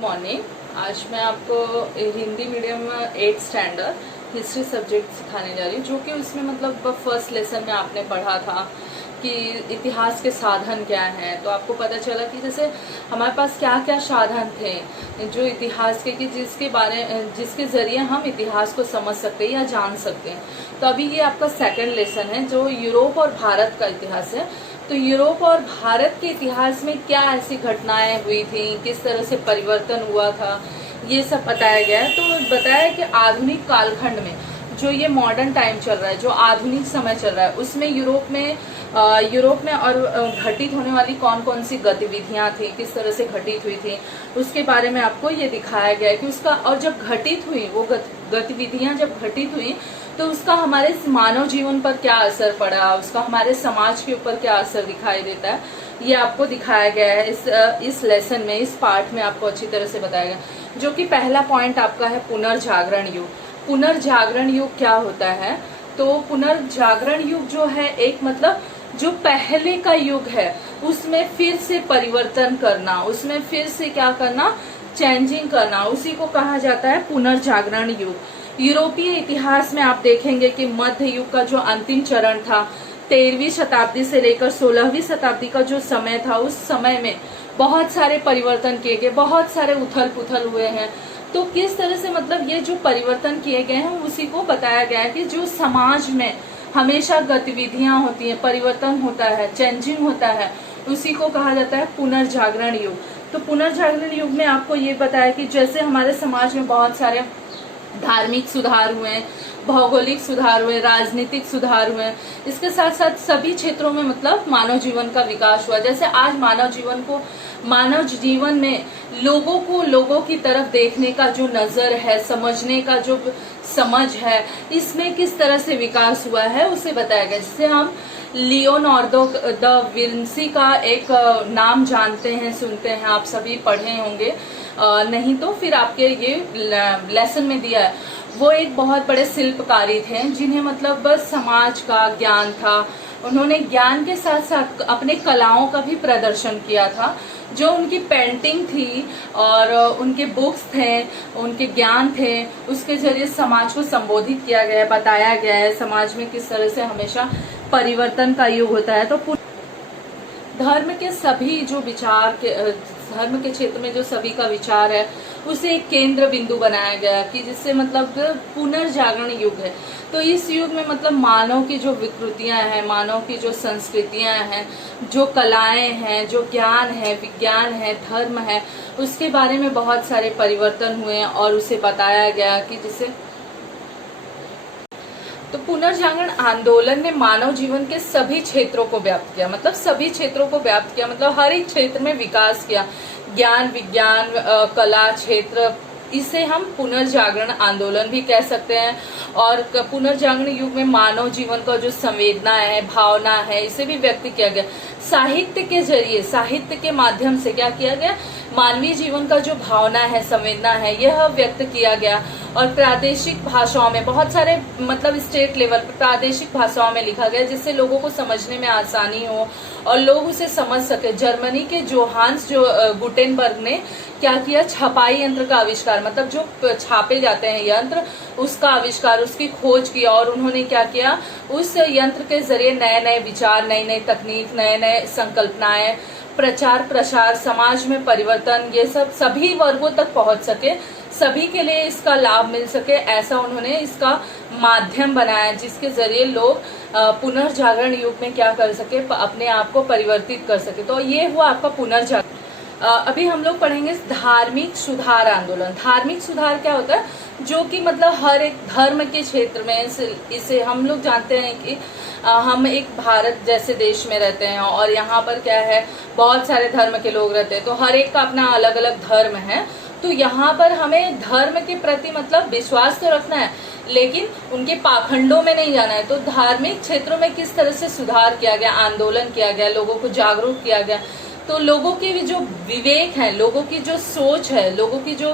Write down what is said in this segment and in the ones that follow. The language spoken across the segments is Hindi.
मॉर्निंग। आज मैं आपको Hindi medium 8th standard history subject सिखाने जा रही हूँ, जो कि उसमें मतलब फर्स्ट लेसन में आपने पढ़ा था कि इतिहास के साधन क्या हैं। तो आपको पता चला कि जैसे हमारे पास क्या क्या साधन थे जो इतिहास के, कि जिसके ज़रिए हम इतिहास को समझ सकते हैं या जान सकते हैं। तो अभी ये आपका सेकंड लेसन है जो यूरोप और भारत का इतिहास है। तो यूरोप और भारत के इतिहास में क्या ऐसी घटनाएं हुई थी, किस तरह से परिवर्तन हुआ था, ये सब बताया गया है। तो बताया कि आधुनिक कालखंड में जो ये मॉडर्न टाइम चल रहा है, जो आधुनिक समय चल रहा है, उसमें यूरोप में और घटित होने वाली कौन कौन सी गतिविधियां थी, किस तरह से घटित हुई थी, उसके बारे में आपको ये दिखाया गया है कि उसका, और जब घटित हुई वो गतिविधियां जब घटित हुई तो उसका हमारे मानव जीवन पर क्या असर पड़ा, उसका हमारे समाज के ऊपर क्या असर दिखाई देता है, ये आपको दिखाया गया है इस लेसन में, इस पार्ट में आपको अच्छी तरह से बताया गया। जो कि पहला पॉइंट आपका है पुनर्जागरण युग। पुनर्जागरण युग क्या होता है? तो पुनर्जागरण युग जो है एक मतलब जो पहले का युग है उसमें फिर से परिवर्तन करना, उसमें फिर से क्या करना, चेंजिंग करना, उसी को कहा जाता है पुनर्जागरण युग। यूरोपीय इतिहास में आप देखेंगे कि मध्य युग का जो अंतिम चरण था, 13वीं शताब्दी से लेकर 16वीं शताब्दी का जो समय था, उस समय में बहुत सारे परिवर्तन किए गए, बहुत सारे उथल पुथल हुए हैं। तो किस तरह से मतलब ये जो परिवर्तन किए गए हैं उसी को बताया गया है कि जो समाज में हमेशा गतिविधियां होती हैं, परिवर्तन होता है, चेंजिंग होता है, उसी को कहा जाता है पुनर्जागरण युग। तो पुनर्जागरण युग में आपको ये बताया कि जैसे हमारे समाज में बहुत सारे धार्मिक सुधार हुए, भौगोलिक सुधार हुए, राजनीतिक सुधार हुए, इसके साथ साथ सभी क्षेत्रों में मतलब मानव जीवन का विकास हुआ। जैसे आज मानव जीवन में लोगों को लोगों की तरफ देखने का जो नजर है, समझने का जो समझ है, इसमें किस तरह से विकास हुआ है उसे बताया गया। जैसे हम लियोनार्डो दा विंसी का एक नाम जानते हैं, सुनते हैं, आप सभी पढ़े होंगे, नहीं तो फिर आपके ये लेसन में दिया है। वो एक बहुत बड़े शिल्पकारी थे जिन्हें मतलब बस समाज का ज्ञान था। उन्होंने ज्ञान के साथ साथ अपने कलाओं का भी प्रदर्शन किया था। जो उनकी पेंटिंग थी और उनके बुक्स थे, उनके ज्ञान थे, उसके जरिए समाज को संबोधित किया गया है, बताया गया है समाज में किस तरह से हमेशा परिवर्तन का युग होता है। तो धर्म के सभी जो विचार के धर्म के क्षेत्र में जो सभी का विचार है उसे एक केंद्र बिंदु बनाया गया कि जिससे मतलब पुनर्जागरण युग है। तो इस युग में मतलब मानव की जो विकृतियां हैं, मानव की जो संस्कृतियां हैं, जो कलाएं हैं, जो ज्ञान है, विज्ञान है, धर्म है, उसके बारे में बहुत सारे परिवर्तन हुए और उसे बताया गया कि जिसे तो पुनर्जागरण आंदोलन ने मानव जीवन के सभी क्षेत्रों को व्याप्त किया, मतलब सभी क्षेत्रों को व्याप्त किया, मतलब हर एक क्षेत्र में विकास किया। ज्ञान, विज्ञान, कला क्षेत्र, इसे हम पुनर्जागरण आंदोलन भी कह सकते हैं। और पुनर्जागरण युग में मानव जीवन का जो संवेदना है, भावना है, इसे भी व्यक्त किया गया। साहित्य के जरिए, साहित्य के माध्यम से क्या किया गया, मानवीय जीवन का जो भावना है, संवेदना है, यह व्यक्त किया गया। और प्रादेशिक भाषाओं में बहुत सारे मतलब स्टेट लेवल पर प्रादेशिक भाषाओं में लिखा गया जिससे लोगों को समझने में आसानी हो और लोग उसे समझ सके। जर्मनी के जोहान्स गुटेनबर्ग ने क्या किया, छपाई यंत्र का आविष्कार, मतलब जो छापे जाते हैं यंत्र, उसका आविष्कार, उसकी खोज की। और उन्होंने क्या किया, उस यंत्र के जरिए नए नए विचार, नई नई तकनीक, नए नए संकल्पनाएं, प्रचार प्रसार, समाज में परिवर्तन, ये सब सभी वर्गों तक पहुंच सके, सभी के लिए इसका लाभ मिल सके, ऐसा उन्होंने इसका माध्यम बनाया जिसके जरिए लोग पुनर्जागरण युग में क्या कर सके, अपने आप को परिवर्तित कर सके। तो ये हुआ आपका पुनर्जागरण। अभी हम लोग पढ़ेंगे धार्मिक सुधार आंदोलन। धार्मिक सुधार क्या होता है, जो कि मतलब हर एक धर्म के क्षेत्र में, इसे हम लोग जानते हैं कि हम एक भारत जैसे देश में रहते हैं और यहाँ पर क्या है, बहुत सारे धर्म के लोग रहते हैं, तो हर एक का अपना अलग अलग धर्म है। तो यहाँ पर हमें धर्म के प्रति मतलब विश्वास तो रखना है, लेकिन उनके पाखंडों में नहीं जाना है। तो धार्मिक क्षेत्रों में किस तरह से सुधार किया गया, आंदोलन किया गया, लोगों को जागरूक किया गया, तो लोगों की भी जो विवेक है, लोगों की जो सोच है, लोगों की जो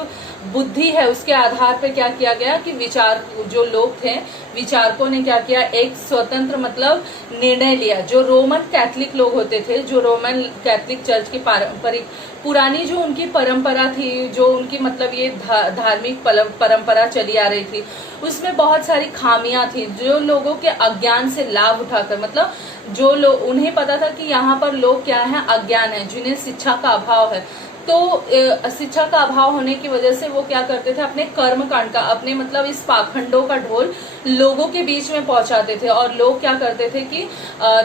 बुद्धि है, उसके आधार पर क्या किया गया कि विचार जो लोग थे, विचारकों ने क्या किया, एक स्वतंत्र मतलब निर्णय लिया। जो रोमन कैथोलिक लोग होते थे, जो रोमन कैथोलिक चर्च की पारंपरिक पुरानी जो उनकी परंपरा थी, जो उनकी मतलब ये धार्मिक परंपरा चली आ रही थी, उसमें बहुत सारी खामियां थी जो लोगों के अज्ञान से लाभ उठाकर, मतलब जो लोग, उन्हें पता था कि यहाँ पर लोग क्या है, अज्ञान है, जिन्हें शिक्षा का अभाव है। तो शिक्षा का अभाव होने की वजह से वो क्या करते थे, अपने कर्म कांड का, अपने मतलब इस पाखंडों का ढोल लोगों के बीच में पहुंचाते थे। और लोग क्या करते थे कि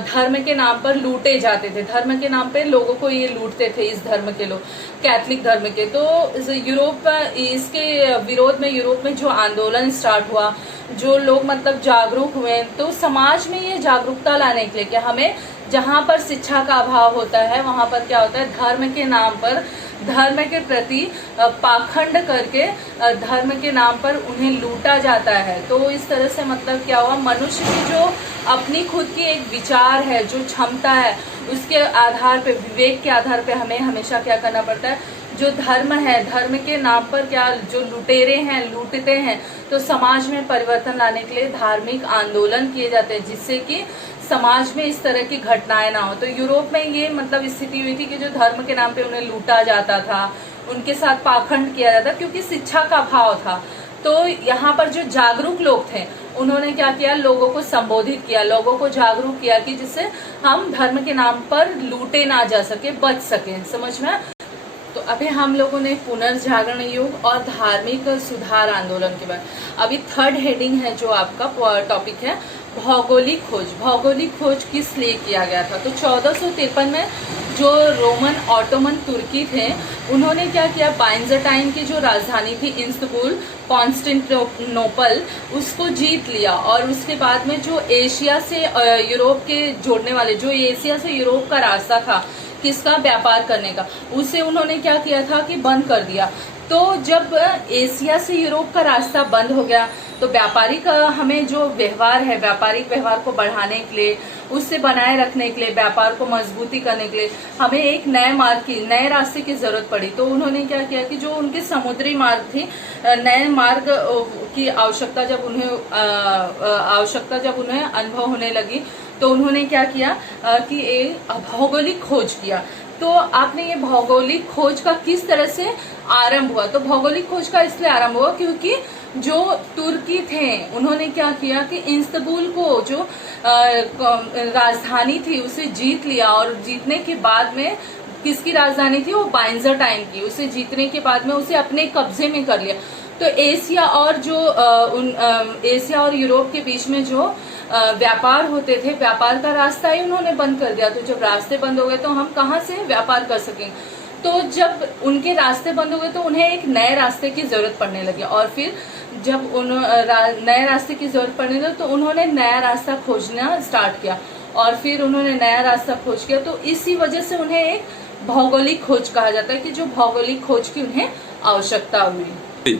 धर्म के नाम पर लूटे जाते थे, धर्म के नाम पे लोगों को ये लूटते थे, इस धर्म के लोग, कैथोलिक धर्म के। तो यूरोप, इसके विरोध में यूरोप में जो आंदोलन स्टार्ट हुआ, जो लोग मतलब जागरूक हुए, तो समाज में ये जागरूकता लाने के लिए कि हमें जहाँ पर शिक्षा का अभाव होता है, वहां पर क्या होता है, धर्म के नाम पर, धर्म के प्रति पाखंड करके धर्म के नाम पर उन्हें लूटा जाता है। तो इस तरह से मतलब क्या हुआ, मनुष्य की जो अपनी खुद की एक विचार है, जो क्षमता है, उसके आधार पे, विवेक के आधार पे हमें हमेशा क्या करना पड़ता है, जो धर्म है, धर्म के नाम पर क्या जो लुटेरे हैं, लूटते हैं, तो समाज में परिवर्तन लाने के लिए धार्मिक आंदोलन किए जाते हैं, जिससे कि समाज में इस तरह की घटनाएं ना हो। तो यूरोप में ये मतलब स्थिति हुई थी कि जो धर्म के नाम पे उन्हें लूटा जाता था, उनके साथ पाखंड किया जाता, क्योंकि शिक्षा का अभाव था। तो यहाँ पर जो जागरूक लोग थे, उन्होंने क्या किया, लोगों को संबोधित किया, लोगों को जागरूक किया कि जिससे हम धर्म के नाम पर लूटे ना जा सके, बच सके। समझ में? तो अभी हम लोगों ने पुनर्जागरण युग और धार्मिक सुधार आंदोलन के बाद, अभी थर्ड हेडिंग है जो आपका टॉपिक है, भौगोलिक खोज। भौगोलिक खोज किस लिए किया गया था? तो 1453 में जो रोमन ऑटोमन तुर्की थे, उन्होंने क्या किया, बाइजेंटाइन की जो राजधानी थी इस्तंबुल, कॉन्स्टेंटिनोपल, उसको जीत लिया। और उसके बाद में जो एशिया से यूरोप के जोड़ने वाले, जो एशिया से यूरोप का रास्ता था किसका, व्यापार करने का, उसे उन्होंने क्या किया था कि बंद कर दिया। तो जब एशिया से यूरोप का रास्ता बंद हो गया, तो व्यापारिक हमें जो व्यवहार है, व्यापारिक व्यवहार को बढ़ाने के लिए, उससे बनाए रखने के लिए, व्यापार को मजबूती करने के लिए हमें एक नए मार्ग की, नए रास्ते की जरूरत पड़ी। तो उन्होंने क्या किया कि जो उनके समुद्री मार्ग थी, नए मार्ग की आवश्यकता जब उन्हें अनुभव होने लगी, तो उन्होंने क्या किया कि एक भौगोलिक खोज किया। तो आपने ये भौगोलिक खोज का किस तरह से आरंभ हुआ? तो भौगोलिक खोज का इसलिए आरंभ हुआ क्योंकि जो तुर्की थे, उन्होंने क्या किया कि इस्तंबुल को जो राजधानी थी उसे जीत लिया। और जीतने के बाद में किसकी राजधानी थी? वो बाइजेंटाइन की। उसे जीतने के बाद में उसे अपने कब्जे में कर लिया। तो एशिया और यूरोप के बीच में जो व्यापार होते थे, व्यापार का रास्ता ही उन्होंने बंद कर दिया। तो जब रास्ते बंद हो गए तो हम कहाँ से व्यापार कर सकेंगे? तो जब उनके रास्ते बंद हो गए तो उन्हें एक नए रास्ते की जरूरत पड़ने लगी। और फिर जब नए रास्ते की जरूरत पड़ने लगी तो उन्होंने नया रास्ता खोजना स्टार्ट किया। और फिर उन्होंने नया रास्ता खोज किया। तो इसी वजह से उन्हें एक भौगोलिक खोज कहा जाता है कि जो भौगोलिक खोज की उन्हें आवश्यकता हुई।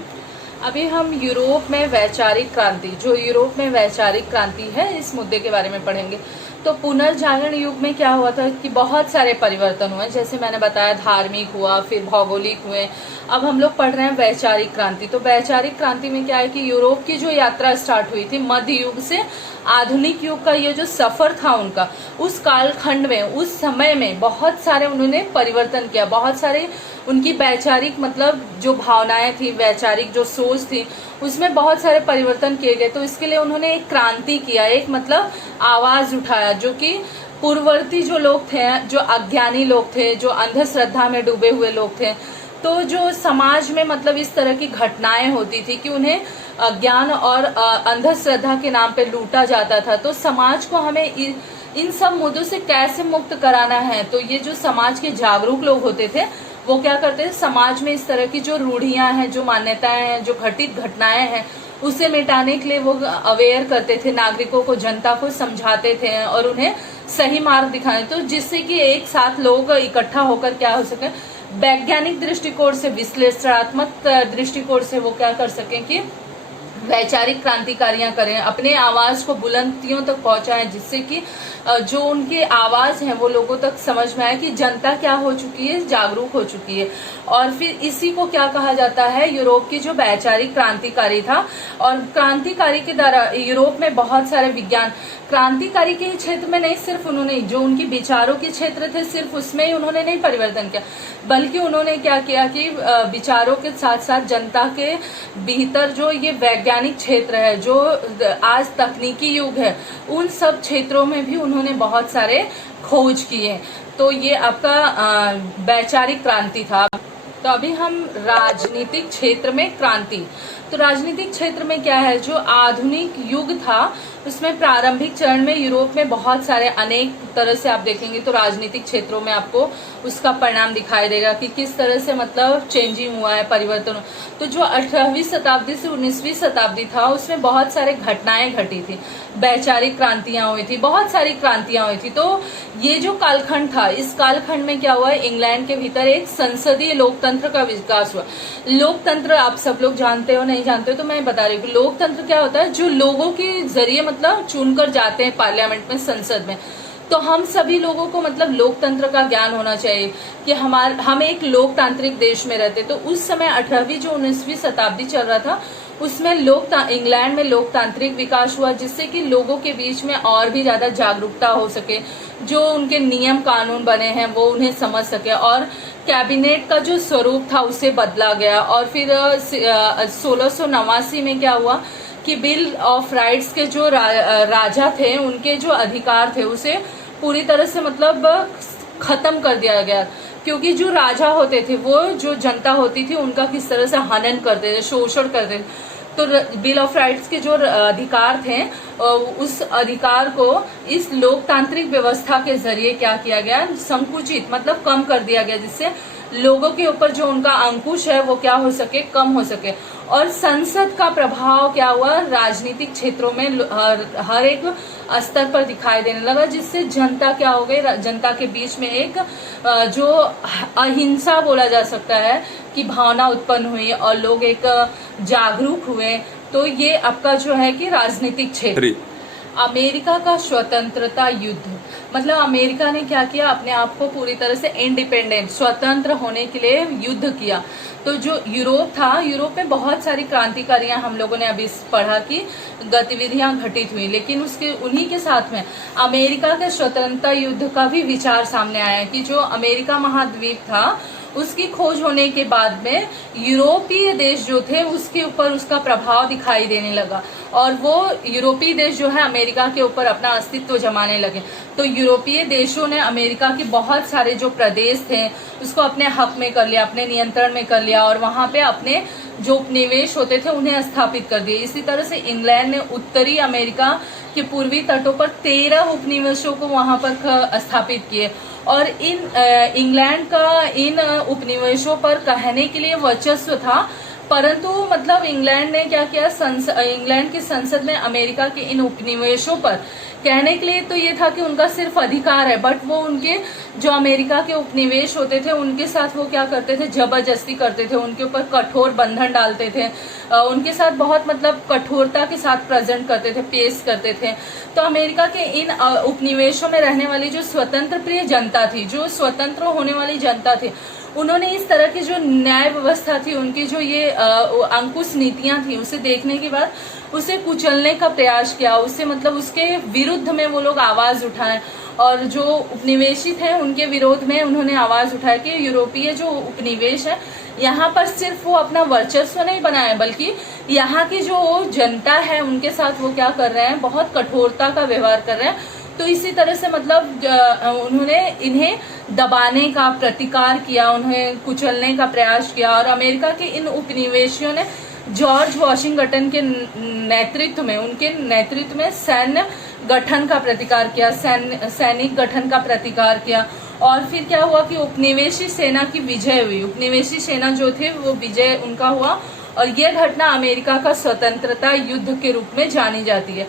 अभी हम यूरोप में वैचारिक क्रांति, जो यूरोप में वैचारिक क्रांति है, इस मुद्दे के बारे में पढ़ेंगे। तो पुनर्जागरण युग में क्या हुआ था कि बहुत सारे परिवर्तन हुए, जैसे मैंने बताया धार्मिक हुआ, फिर भौगोलिक हुए। अब हम लोग पढ़ रहे हैं वैचारिक क्रांति। तो वैचारिक क्रांति में क्या है कि यूरोप की जो यात्रा स्टार्ट हुई थी मध्य युग से आधुनिक युग का, ये जो सफर था उनका, उस कालखंड में, उस समय में बहुत सारे उन्होंने परिवर्तन किया। बहुत सारे उनकी वैचारिक मतलब जो भावनाएं थी, वैचारिक जो सोच थी, उसमें बहुत सारे परिवर्तन किए गए। तो इसके लिए उन्होंने एक क्रांति किया, एक मतलब आवाज उठाया, जो कि पूर्ववर्ती जो लोग थे, जो अज्ञानी लोग थे, जो अंधश्रद्धा में डूबे हुए लोग थे, तो जो समाज में मतलब इस तरह की घटनाएं होती थी कि उन्हें अज्ञान और अंधश्रद्धा के नाम पे लूटा जाता था। तो समाज को हमें इन सब मुद्दों से कैसे मुक्त कराना है? तो ये जो समाज के जागरूक लोग होते थे, वो क्या करते थे, समाज में इस तरह की जो रूढ़ियां हैं, जो मान्यताएं हैं, जो घटित घटनाएं हैं, उसे मिटाने के लिए वो अवेयर करते थे, नागरिकों को, जनता को समझाते थे और उन्हें सही मार्ग दिखाने, तो जिससे कि एक साथ लोग इकट्ठा होकर क्या हो सके, वैज्ञानिक दृष्टिकोण से, विश्लेषणात्मक दृष्टिकोण से वो क्या कर सकें कि वैचारिक क्रांतिकारियां करें, अपने आवाज को बुलंदियों तक पहुंचाएं, जिससे कि जो उनकी आवाज है वो लोगों तक समझ में आए कि जनता क्या हो चुकी है, जागरूक हो चुकी है। और फिर इसी को क्या कहा जाता है, यूरोप की जो वैचारिक क्रांतिकारी था। और क्रांतिकारी के द्वारा यूरोप में बहुत सारे विज्ञान, क्रांतिकारी के क्षेत्र में नहीं सिर्फ उन्होंने, जो उनके विचारों के क्षेत्र थे सिर्फ उसमें ही उन्होंने नहीं परिवर्तन किया, बल्कि उन्होंने क्या किया कि विचारों के साथ साथ जनता के भीतर जो ये वैज्ञानिक क्षेत्र है, जो आज तकनीकी युग है, उन सब क्षेत्रों में भी उन्होंने बहुत सारे खोज किए। तो ये आपका वैचारिक क्रांति था। तो अभी हम राजनीतिक क्षेत्र में क्रांति, तो राजनीतिक क्षेत्र में क्या है, जो आधुनिक युग था उसमें प्रारंभिक चरण में यूरोप में बहुत सारे अनेक तरह से आप देखेंगे तो राजनीतिक क्षेत्रों में आपको उसका परिणाम दिखाई देगा कि किस तरह से मतलब चेंजिंग हुआ है, परिवर्तन। तो जो 18वीं शताब्दी से 19वीं शताब्दी था उसमें बहुत सारे घटनाएं घटी थी, वैचारिक क्रांतियां हुई थी, बहुत सारी क्रांतियां हुई थी। तो ये जो कालखंड था, इस कालखंड में क्या हुआ, इंग्लैंड के भीतर एक संसदीय लोकतंत्र का विकास हुआ। लोकतंत्र आप सब लोग जानते हो, नहीं जानते हो तो मैं बता रही हूँ। लोकतंत्र क्या होता है, जो लोगों के जरिए मतलब चुनकर जाते हैं पार्लियामेंट में, संसद में। तो हम सभी लोगों को मतलब लोकतंत्र का ज्ञान होना चाहिए कि हम एक लोकतांत्रिक देश में रहते। तो उस समय 18वीं जो 19वीं शताब्दी चल रहा था उसमें इंग्लैंड में लोकतांत्रिक विकास हुआ, जिससे कि लोगों के बीच में और भी ज्यादा जागरूकता हो सके, जो उनके नियम कानून बने हैं वो उन्हें समझ सके, और कैबिनेट का जो स्वरूप था उसे बदला गया। और फिर 1689 में क्या हुआ कि बिल ऑफ राइट्स के जो राजा थे, उनके जो अधिकार थे उसे पूरी तरह से मतलब खत्म कर दिया गया, क्योंकि जो राजा होते थे वो जो जनता होती थी उनका किस तरह से हनन करते थे, शोषण करते थे। तो बिल ऑफ राइट्स के जो अधिकार थे उस अधिकार को इस लोकतांत्रिक व्यवस्था के जरिए क्या किया गया, संकुचित मतलब कम कर दिया गया, जिससे लोगों के ऊपर जो उनका अंकुश है वो क्या हो सके, कम हो सके। और संसद का प्रभाव क्या हुआ, राजनीतिक क्षेत्रों में हर एक स्तर पर दिखाई देने लगा, जिससे जनता क्या हो गई, जनता के बीच में एक जो अहिंसा बोला जा सकता है कि भावना उत्पन्न हुई और लोग एक जागरूक हुए। तो ये आपका जो है कि राजनीतिक क्षेत्र। अमेरिका का स्वतंत्रता युद्ध, मतलब अमेरिका ने क्या किया, अपने आप को पूरी तरह से इंडिपेंडेंट, स्वतंत्र होने के लिए युद्ध किया। तो जो यूरोप था, यूरोप में बहुत सारी क्रांतिकारियां हम लोगों ने अभी पढ़ा कि गतिविधियां घटित हुई, लेकिन उसके उन्हीं के साथ में अमेरिका के स्वतंत्रता युद्ध का भी विचार सामने आया कि जो अमेरिका महाद्वीप था उसकी खोज होने के बाद में यूरोपीय देश जो थे उसके ऊपर उसका प्रभाव दिखाई देने लगा, और वो यूरोपीय देश जो है अमेरिका के ऊपर अपना अस्तित्व जमाने लगे। तो यूरोपीय देशों ने अमेरिका के बहुत सारे जो प्रदेश थे उसको अपने हक में कर लिया, अपने नियंत्रण में कर लिया, और वहां पे अपने जो उपनिवेश होते थे उन्हें स्थापित कर दिए। इसी तरह से इंग्लैंड ने उत्तरी अमेरिका के पूर्वी तटों पर 13 उपनिवेशों को वहां पर स्थापित किए, और इंग्लैंड का इन उपनिवेशों पर कहने के लिए वर्चस्व था, परंतु मतलब इंग्लैंड ने क्या किया, इंग्लैंड की संसद में अमेरिका के इन उपनिवेशों पर कहने के लिए तो ये था कि उनका सिर्फ अधिकार है, बट वो उनके जो अमेरिका के उपनिवेश होते थे उनके साथ वो क्या करते थे, जबरदस्ती करते थे, उनके ऊपर कठोर बंधन डालते थे, उनके साथ बहुत मतलब कठोरता के साथ प्रेजेंट करते थे, पेश करते थे। तो अमेरिका के इन उपनिवेशों में रहने वाली जो स्वतंत्र प्रिय जनता थी, जो स्वतंत्र होने वाली जनता थी, उन्होंने इस तरह की जो न्याय व्यवस्था थी, उनकी जो ये अंकुश नीतियां थी, उसे देखने के बाद उसे कुचलने का प्रयास किया, उसे मतलब उसके विरुद्ध में वो लोग आवाज उठाए, और जो उपनिवेशी थे उनके विरोध में उन्होंने आवाज उठाई कि यूरोपीय जो उपनिवेश है यहाँ पर सिर्फ वो अपना वर्चस्व नहीं बनाए, बल्कि यहाँ की जो जनता है उनके साथ वो क्या कर रहे हैं, बहुत कठोरता का व्यवहार कर रहे हैं। तो इसी तरह से मतलब उन्होंने इन्हें दबाने का प्रतिकार किया, उन्हें कुचलने का प्रयास किया, और अमेरिका के इन उपनिवेशियों ने जॉर्ज वॉशिंगटन के नेतृत्व में, उनके नेतृत्व में सैन्य गठन का प्रतिकार किया, सैनिक गठन का प्रतिकार किया। और फिर क्या हुआ कि उपनिवेशी सेना की विजय हुई, उपनिवेशी सेना जो थे वो विजय उनका हुआ, और यह घटना अमेरिका का स्वतंत्रता युद्ध के रूप में जानी जाती है।